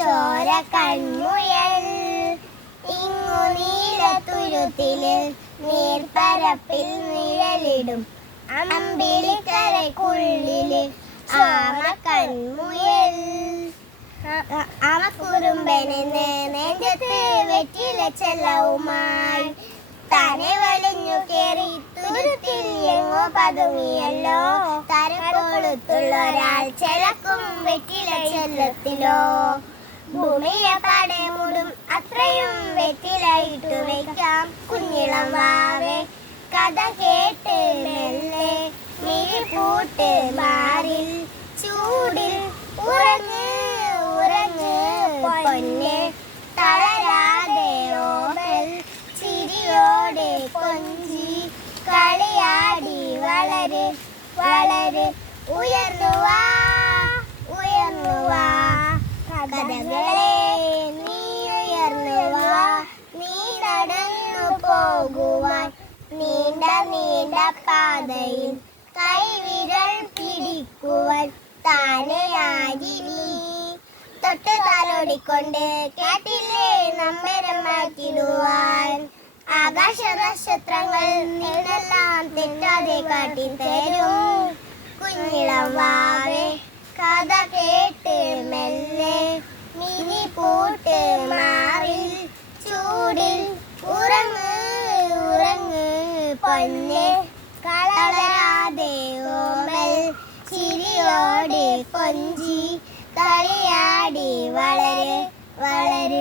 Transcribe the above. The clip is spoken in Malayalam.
ചോര കൺമുയൽ ഇങ്ങു നീലത്തുരുത്തില് നീർപ്പരപ്പിൽ നിഴലിടും അമ്പിളിക്കരക്കുള്ളില് ആമ കൺമുയൽ ആമക്കുറുമ്പനെന്ന് നെഞ്ചത്ത് വെറ്റില ചെല്ലവുമായി തന്നെ വലിഞ്ഞു കേറി തുരുത്തിൽ എങ്ങോ പതുങ്ങിയല്ലോ തരക്കൊളുത്തുള്ള ഒരാൾ ചെലക്കും വെറ്റില ചെല്ലത്തിലോ ഭൂമിയെ പാടെ മൂടും അത്രയും വെറ്റില ഇട്ടു വയ്ക്കാം കുഞ്ഞിളം വാവേ കഥ കേട്ട് മെല്ലെ മിഴിപൂട്ട് മാറിൽ ചൂടിൽ ഉറങ്ങ് ഉറങ്ങ് പൊന്നെ തളരാതെ ഓമൽ ചിരിയോടെ കൊഞ്ചി കളിയാടി വളര് വളര് ഉയർന്നുവാ ഉയർന്നുവാ കഥകളെ നീ ഉയർന്നുവാ നീ നടന്നു പോകുവാൻ നീണ്ട നീണ്ട പാതയിൽ കൈവിരൽ പിടിക്കുവാൻ താനെ ആരി നീ തൊട്ട് താലോടിക്കൊണ്ട് കേട്ടില്ലേ നമ്പരം മാറ്റിടുവാൻ ആകാശ നക്ഷത്രങ്ങൾ നിന്നെല്ലാം തെറ്റാതെ കാട്ടിത്തരും കുഞ്ഞിളം വാവേ കഥ കേട്ട് മെല്ലെ മിനി പൂട്ട് മാറിൽ ചൂടിൽ ഉറങ്ങ് ഉറങ്ങ് പൊന്നെ കളരാതെ ഓമൽ ചിരിയോടെ കൊഞ്ചി കളിയാടി വളര് വളര്